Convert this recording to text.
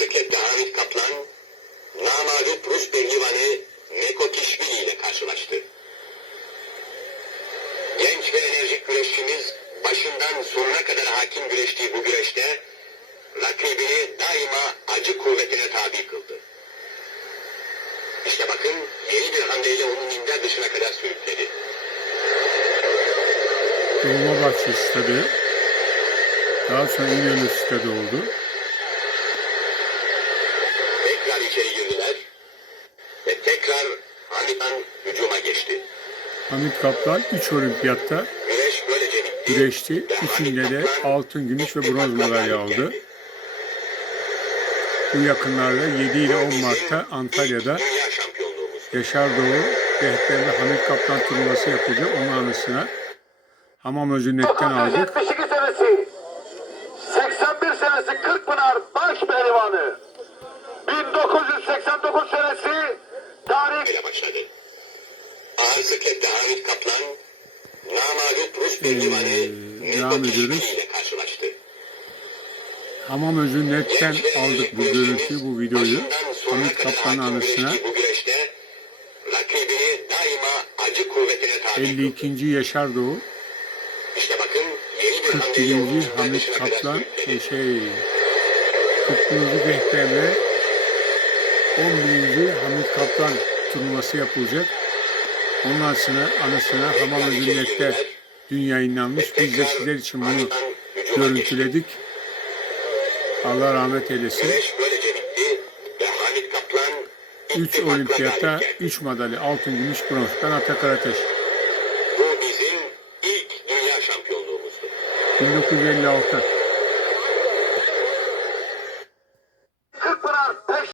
sikletli Hamit Kaplan, namalup Rus pehlivanı Mekotişvili ile karşılaştı. Genç ve enerjik güreşçimiz başından sonuna kadar hakim güreştiği bu güreşte rakibini daima acı kuvvetine tabi kıldı. İşte bakın yeni bir hamleyle onu minder dışına kadar sürükledi. Dolmabahçe stadı. Daha sonra İnönü stadı oldu. Tekrar içeri girdiler ve tekrar Hamit Han hücuma geçti. Hamit Kaplan 3 olimpiyatta Güreş böylece bitti. güreşti. Üçünde de altın, gümüş ve bronz madalya aldı. Bu yakınlarda 7 ile 10 Bizim Mart'ta Antalya'da Dünya şampiyonluğumuz. Yaşar Doğu rehberinde Hamit Kaplan turnuvası yapılacak. Onun anısına Hamam Özünnet'ten aldık. 1972 senesi 81 senesi Kırkpınar baş pehlivanı 1989 senesi tarih ile başladı. Sıkletli Hamit Kaplan, namalup Rus pehlivanı Ee, devam ediyoruz. karşılaştı. Hamam Özünnet'ten aldık bu görüntüyü, bu videoyu. Hamit Kaplan'ın anısına Bu güreşte rakibini daima acı kuvvetine tabi 52. Yaşar Doğu, İşte bakın yeni bir hamleyle onu 41. minder Hamit Kaplan, e, şey 40. rehberle 11. Hamit Kaplan turnuvası yapılacak. Onun anısına, anısına Hamam Özünnet'te dün yayınlanmış. Biz de sizler için bunu görüntüledik. Allah rahmet eylesin. Güreş böylece bitti ve Hamit Kaplan 3 ittifakla olimpiyatta galip geldi. 3 madalya, altın, gümüş, bronz. Ben Atakar Ateş. Bu bizim ilk dünya şampiyonluğumuzdu. 1956.